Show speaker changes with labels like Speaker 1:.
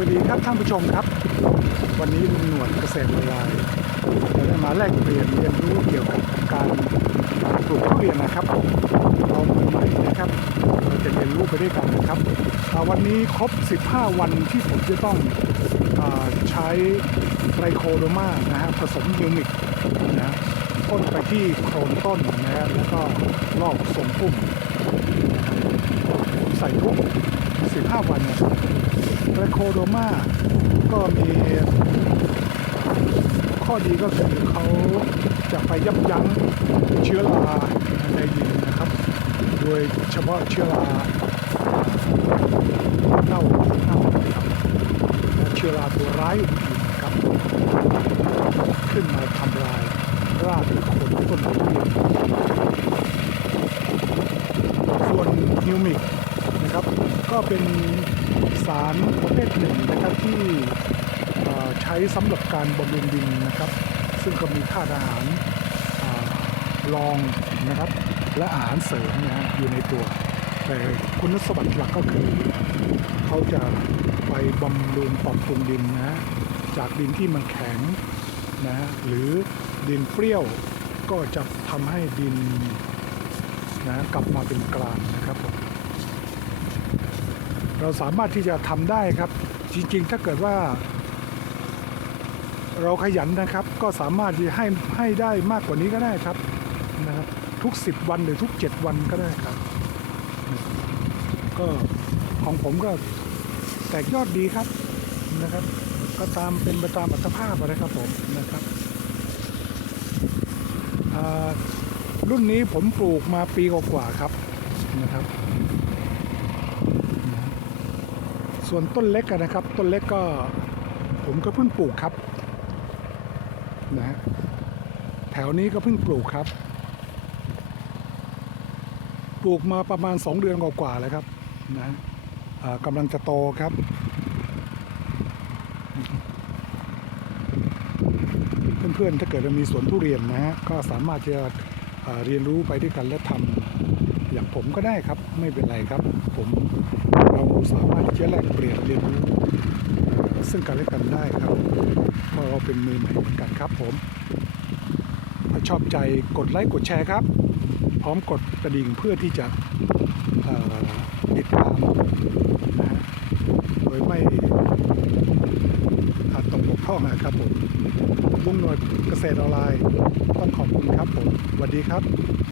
Speaker 1: วัสดีครับท่านผู้ชมครับ วันนี้ลุงหนวดเกษตรออนไลน์เราได้มาแลกเปลี่ยนเรียนรู้เกี่ยวกับการปลูกทุเรียนนะครับเรามือใหม่นะครับเราจะเรียนรู้ไปด้วยกันนะครับวันนี้ครบ 15 วันที่ผมจะต้องอใช้ไตรโคโดมานะฮะผสมยูมิกนะพ่นไปที่โคนต้นนะฮะแล้วก็ลอกทรงพุ่มใส่ทุก15 วันนะครับ ไตรโคโดมาก็มีข้อดีก็คือเขาจะไปยับยั้งเชื้อราในดินนะครับ โดยเฉพาะเชื้อราเน่าเน่านะครับและเชื้อราตัวร้ายอื่นๆครับ ขึ้นมาทำลายรากโคนต้นทุเรียนส่วนฮิวมิกนะครับ ก็เป็นารประเภทหนึ่งนะครับที่ใช้สำหรับการบำรุงดินนะครับ ซึ่งก็มีธาตุอาหารรองนะครับ และอาหารเสริมนะฮะอยู่ในตัว แต่คุณสมบัติหลักก็คือ เขาจะไปบำรุงปรับปรุงดินนะจากดินที่มันแข็งนะหรือดินเปรี้ยวก็จะทำให้ดินนะกลับมาเป็นกลางนะครับ เราสามารถที่จะทำได้ครับ จริงๆ ถ้าเกิดว่า เราขยันนะครับ ก็สามารถที่ให้ให้ได้มากกว่านี้ก็ได้ครับนะครับทุก 10 วันหรือทุก 7 วันก็ได้ครับ ก็ของผมก็แตกยอดดีครับนะครับ ก็ตามเป็นไปตามอัตภาพนะครับผมนะครับรุ่นนี้ผมปลูกมาปีกว่าๆครับนะครับ ส่วนต้นเล็กนะครับ ต้นเล็กก็ผมก็เพิ่งปลูกครับนะฮะแถวนี้ก็เพิ่งปลูกครับ ปลูกมาประมาณ 2 เดือนกว่าๆแล้วครับนะกำลังจะโตครับเพื่อนๆถ้าเกิดเรามีสวนทุเรียนนะฮะก็สามารถจะเรียนรู้ไปด้วยกันและทำ อย่างผมก็ได้ครับไม่เป็นไรครับ ผมเราสามารถจะแลกเปลี่ยนเรียนรู้อ่าซึ่งกันและกันได้ครับเพราะเราเป็นมือใหม่เหมือนกันครับ ผมถ้าชอบใจกดไลค์กดแชร์ครับ พร้อมกดกระดิ่งเพื่อที่จะติดตามนะโดยไม่ขาดตกบกพร่องนะครับผมลุงหน่วยเกษตรออนไลน์ต้องขอบคุณครับผมสวัสดีครับ